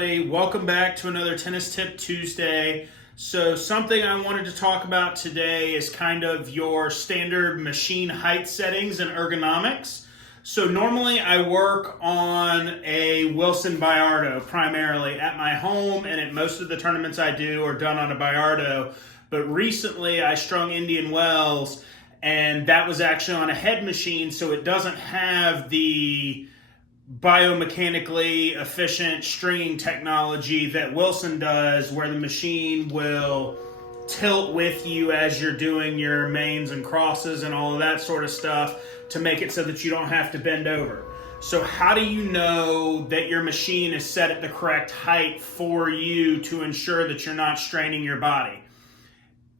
everybody. Welcome back to another Tennis Tip Tuesday. So something I wanted to talk about today is kind of your standard machine height settings and ergonomics. So normally I work on a Wilson Bayardo primarily at my home, and at most of the tournaments I do are done on a Bayardo. But recently I strung Indian Wells, and that was actually on a head machine, so it doesn't have the biomechanically efficient stringing technology that Wilson does, where the machine will tilt with you as you're doing your mains and crosses and all of that sort of stuff to make it so that you don't have to bend over. So how do you know that your machine is set at the correct height for you to ensure that you're not straining your body?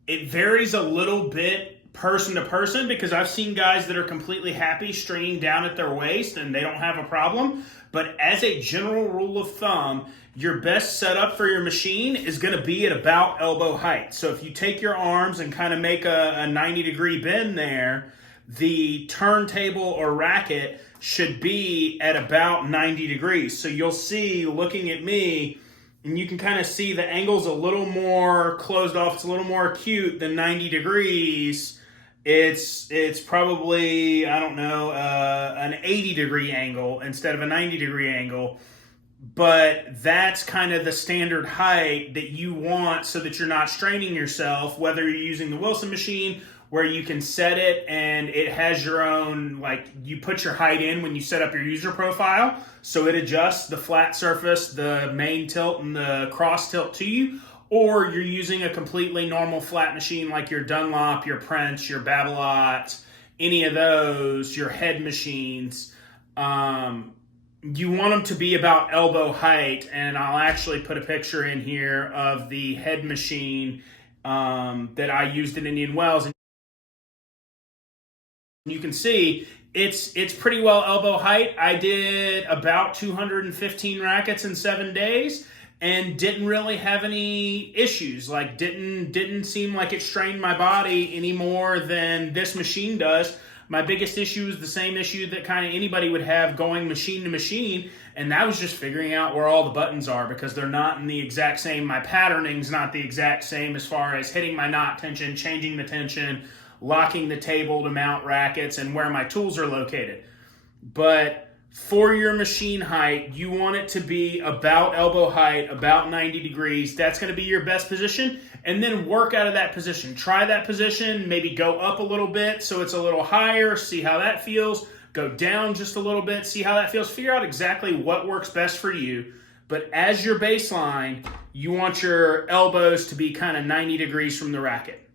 It varies a little bit person to person, because I've seen guys that are completely happy stringing down at their waist and they don't have a problem. But as a general rule of thumb, your best setup for your machine is going to be at about elbow height. So if you take your arms and kind of make a 90-degree bend there, the turntable or racket should be at about 90 degrees. So you'll see, looking at me, and you can kind of see the angle's a little more closed off. It's a little more acute than 90 degrees. It's probably, I don't know, an 80-degree angle instead of a 90-degree angle. But that's kind of the standard height that you want so that you're not straining yourself, whether you're using the Wilson machine where you can set it and it has your own, like, you put your height in when you set up your user profile, so it adjusts the flat surface, the main tilt, and the cross tilt to you, or you're using a completely normal flat machine like your Dunlop, your Prince, your Babolat, any of those, your head machines. You want them to be about elbow height, and I'll actually put a picture in here of the head machine that I used in Indian Wells. And you can see it's pretty well elbow height. I did about 215 rackets in 7 days and didn't really have any issues. Like, didn't seem like it strained my body any more than this machine does. My biggest issue is the same issue that kind of anybody would have going machine to machine, and that was just figuring out where all the buttons are, because they're not in the exact same. My patterning's not the exact same as far as hitting my knot tension, changing the tension, locking the table to mount rackets, and where my tools are located. But for your machine height, you want it to be about elbow height, about 90 degrees. That's going to be your best position. And then work out of that position. Try that position, maybe go up a little bit so it's a little higher, see how that feels. Go down just a little bit, see how that feels. Figure out exactly what works best for you. But as your baseline, you want your elbows to be kind of 90 degrees from the racket.